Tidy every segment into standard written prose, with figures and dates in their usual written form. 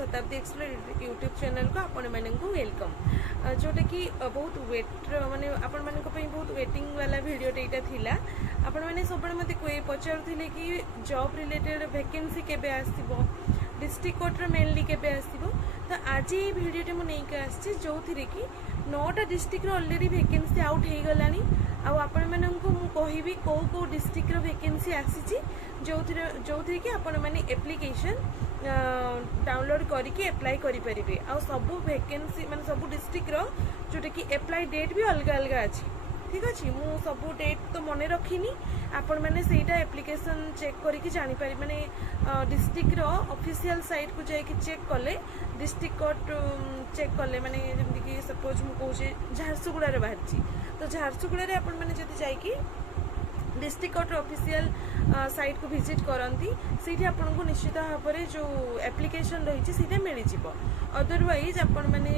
शताब्दी explore YouTube channel को आपण मानक वेलकम जोटा कि बहुत वेट माने आपण मानक बहुत वेटिंग वाला वीडियोटे यहाँ थिला आपण मैंने सब मत पचारुले कि जॉब रिलेटेड वैकेंसी केबे आसीबो डिस्ट्रिक्ट कोर्टर मेनली केबे आसीबो तो आज ये वीडियोटे मु नहीं आसी जो थी कि 9टा डिस्ट्रिक्ट ऑलरेडी वैकेंसी आउट हो गलानी आपण मानक मु कहबी को डिस्ट्रिक्ट वैकेंसी आसी जो थी कि आपण माने एप्लिकेशन डाउनलोड करके एप्लाई करि परिबे आ सब वैकेंसी माने सब डिस्ट्रिक्ट रो जोटा कि एप्लाई डेट भी अलग अलग अच्छी ठीक अच्छे मु सब डेट तो मन रखिनी आपण मैंने सेटा एप्लिकेशन चेक करके जानी पारि माने डिस्ट्रिक्ट रो ऑफिशियल साइट को जाई कि चेक कले डिस्ट्रिक्ट कोर्ट चेक कले माने जेमति कि सपोज मु कहूचे झारसुगुड़ा रे बाहरची तो झारसुगुड़ा रे आपण मैंने जति जाई कि डिस्ट्रिक्ट कोर्ट ऑफिशियल साइट को विजिट करती से आपको निश्चित भाव में जो एप्लिकेशन रही मिल जाव अदरवाइज आपण मैंने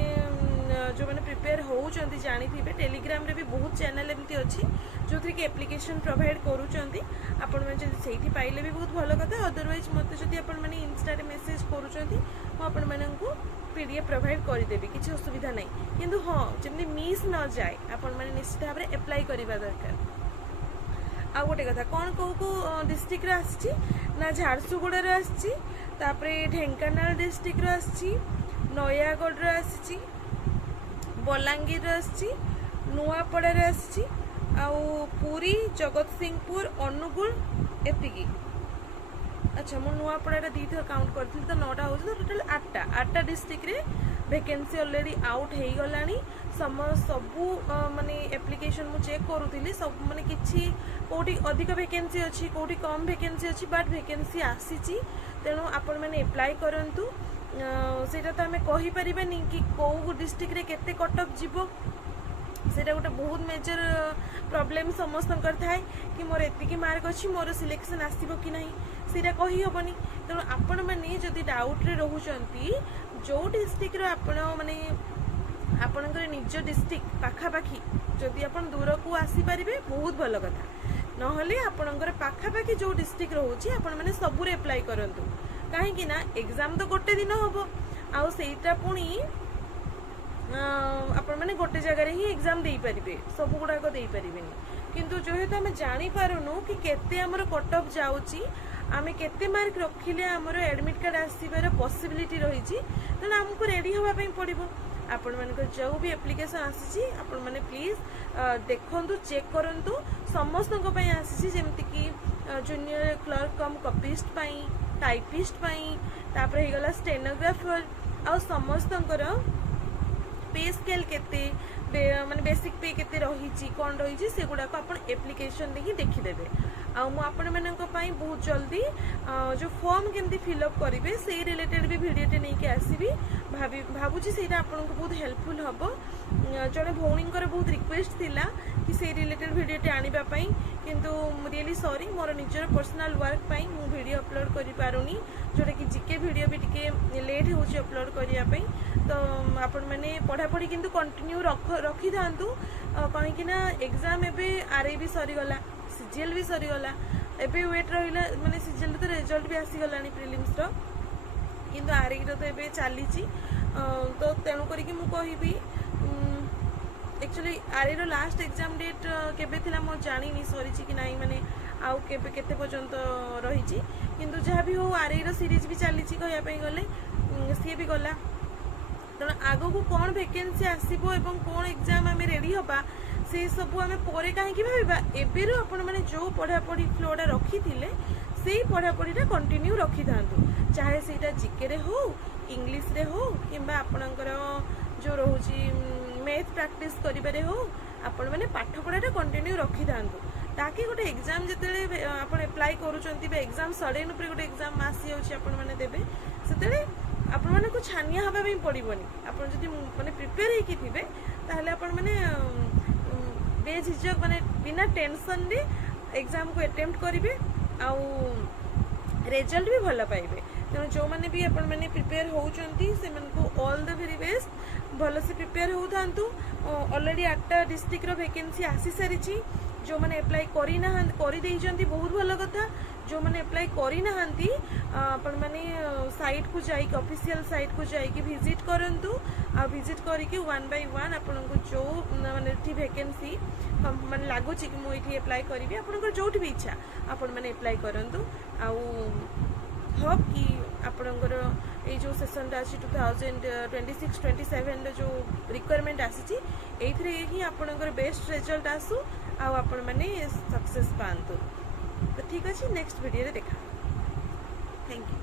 जो मैंने प्रिपेयर होती जानी टेलीग्राम रे भी बहुत चैनल एमती अच्छी जो थी कि एप्लिकेशन प्रोवाइड करूँगी आपण मैंने जब पाइले भी बहुत भल कथा अदरवाइज मत जब आपण मैंने इंस्टा मेसेज करूँ पीडीएफ प्रोवाइड करदेवी किसी असुविधा नहीं किंतु हाँ जमी मिस न जाए आपण मैंने निश्चित भाव में एप्लाई करवा दरकार आ गोटे कथा कौन को डिस्ट्रिक्ट आसी ना झारसुगुड़ा आसी ढेंकानाल डिस्ट्रिक्ट आसी नयागढ़ आसी बलांगीर आसी नुआपड़ा आसी पुरी जगतसिंहपुर अनुगुल एतिकी अच्छा मु नुआपड़ा दी थर काउंट करी तो 9टा हो टोटाल 8टा डिस्ट्रिक्ट रे वैकेंसी ऑलरेडी आउट हो गलानी सबू माने एप्लिकेशन मु चेक करूली सब माने किछि कोठी अधिक वैकेंसी अच्छी कोठी कम वैकेंसी अच्छी बट वैकेंसी आसी तेणु आपण मैंने अप्लाई करंतु सेटा तो आमे कहि परिबानी कि को डिस्ट्रिक्ट रे केते कट ऑफ जीवो सेटा गोटे बहुत मेजर प्रॉब्लम समस्त थाए कि मोर एतिकी मार्क अच्छी मोर सिलेक्शन आसीबो कि नहीं सेटा कहि हबनी तेणु आपण माने जदि डाउट रे रहउचंती जो डिस्ट्रिक्ट रो आपण माने आपणकर निज डिस्ट्रिक्ट पाखापाखी जदि आपण दूर को आसी पारिबे बहुत भल कथा नहले आपणकर पाखापाखी जो डिस्ट्रिक्ट रोचे आपण माने सबुरे अप्लाई करंतु काहेकि ना एग्जाम तो गोटे दिन हबो आउ सेटा पुणी आपण माने गोटे जगह ही एग्जाम दे पारिबे सब गुडाक दे पारिबेनी किंतु जेहेतु आमे जानि पारुनु कि केते हमर कट ऑफ जाउची आमे केते मार्क रखिले हमर एडमिट कार्ड आसीबार पॉसिबिलिटी रहिची त हमको रेडी होबा पई पड़िबो आपण मानकर जो भी एप्लिकेशन आसी आपण माने प्लीज देखंतु चेक करंतु समस्त को पई आसी जेमति कि जूनियर क्लर्क कम कॉपिस्ट पई टाइपिस्ट पई तापर हे गला स्टेनोग्राफर आ समस्त पे स्केल केते माने बेसिक पे केते रही कौन रही से गुड़ा को अपन एप्लिकेशन देखी देखीदेवे आपण मानक बहुत जल्दी जो फॉर्म केमती फिलअप करेंगे से रिलेटेड भी वीडियोटे नहीं आसबि भावुची से आपको बहुत हेल्पफुल हम जड़े भौणी बहुत रिक्वेस्ट थिला कि से रिलेटेड वीडियोटे आने किंतु रियली सॉरी मोर निजर पर्सनल वर्क पाई मु वीडियो अपलोड करि पारुनी जोटा कि जीके वीडियो भी टिके लेट होची अपलोड करिया पई तो आपण माने पढ़ापढ़ी किंतु कंटिन्यू रखी थांतु कहीं ना एग्जाम एबे आरआई भी सरी गला सीजीएल भी सरी गला एबे वेट रहिला माने सीजीएल तो रिजल्ट भी आसी गलानी प्रीलिम्स रो किंतु आरआई रो तो एबे चाली तो तेणु करी मु कहबी एक्चुअली आरआई रो लास्ट एग्जाम डेट केबे थिला मो जानिनी सरीची कि नाही माने आउ केबे केते पर्यंत रहिची किंतु जहाँ भी हो आरआई रो सीरीज भी चाली कहया पई गले सी भी गला तेणु आगो को कौन वैकेंसी आसीबो एवं कौन एग्जाम आमे रेडी होबा से सब आमे परे काहेकि भाबा एबेरु आपण माने जो पढ़ापढ़ी फ्लोटा रखिथिले सेही पढ़ापढ़ीटा कंटिन्यू रखि थांतु चाहे सेटा जीके रे हो इंग्लिश रे हो किंबा आपणकर जो रहउची मैथ प्रैक्टिस करिबारे हो आपण माने पाठ पढ़ाटा कंटिन्यू रखि थांतु ताकि गोटे एग्जाम जते आपण अप्लाई करूचंती बे एग्जाम सडन ऊपर गोटे एग्जाम आसी होची आपण माने देबे सेते आपण माने को छानिया हबा भी पड़िबोनी आपण जदि माने प्रिपेयर हेकी थिबे ताहले आपण माने बेझिझक माने बिना टेंशन रे एग्जाम को अटेम्प्ट करिवे आउ रिजल्ट भी भल पाइबे तेणु जो मैंने भी आपण मैंने प्रिपेयर होउचंती से मन को ऑल द वेरी बेस्ट भल से प्रिपेयर हो थांतु ऑलरेडी 8टा डिस्ट्रिक्ट रो वैकेंसी आसी सारी जो मैंने अप्लाई करी देइचंती बहुत भल कथा जो मैंने अप्लाई करी नहांती आपण माने साइट को जाइए ऑफिशियल साइट को जाइए विजिट करंतु आ विजिट करके 1 बाय 1 आपण को जो माने ठी वैकेंसी माने लागो कि मु इठी अप्लाई करिवे आपण को जोठी भी इच्छा आपण माने अप्लाई करंतु आ होप कि आपणकर ये जो सेसनटा अच्छी 2026-27 जो रिक्वायरमेंट आसी ही आपणकर बेस्ट रिजल्ट आसू आपण माने सक्सेस पांतु। तो ठीक अच्छे नेक्स्ट वीडियो देखा। Thank you.